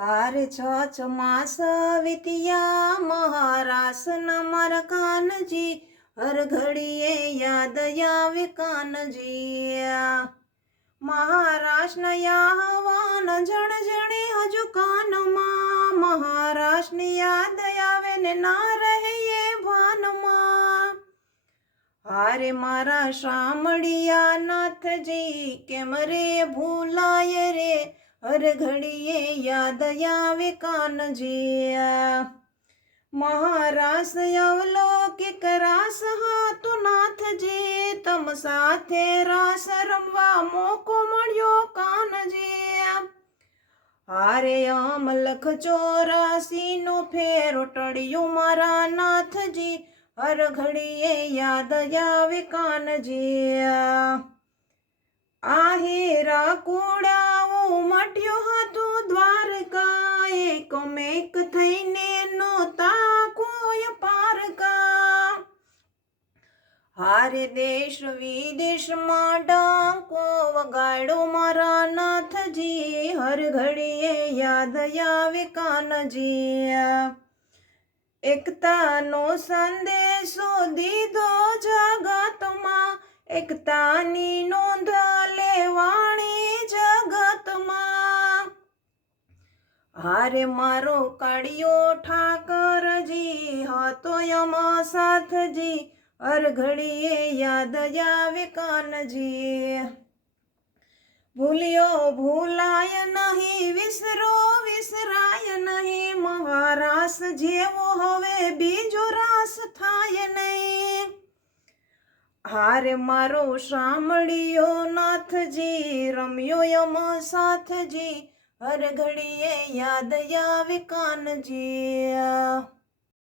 હારે છ છ માસ વિતિયા મહારાસ નમર મારા કાનજી, હર ઘડીએ યાદ આવે કાનજી. મહારાષ્ટ્ર યાવાન જણ જણે હજુ કાનમાં મહારાષ્ટ્ર યાદ આવે ને ના રહે એ ભાનમાં. હારે મારા શામળિયા નાથજી, કેમ રે ભૂલાય રે? હર ઘડીએ યાદ આવે કાનજીયા મહારાસ અવલોકિક રાસ હાતો નાથજી, તમ સાથે રાસ રમવા મોકો મળ્યો કાનજી હારે અમલખ ચોરાસી નો ફેરો ટળ્યો મારા નાથજી હર ઘડીએ યાદ આવે કાનજી આહેરા કુડાઓ મટ્યો થઈને નોતા કોઈ પારકા. હાર દેશ વિદેશમાં ડાંકો વગાડો મારા નાથજી. હર ઘડીએ યાદ આવે કાનજી. એકતાનો સંદેશો દીધો જગતમાં. એકતાની નોંધ હારે મારો કાળિયો ઠાકરજી, હતો યમ સાથજી હર ઘડીએ યાદ આવે કાનજી. ભૂલ્યો ભૂલાય નહીં, વિસરો વિસરાય નહીં, મહારાસ જેવો હવે બીજો રાસ થાય નહીં. હારે મારો શામળિયો નાથજી, રમ્યો યમ સાથજી હર ઘડીએ યાદ આવે કાનજી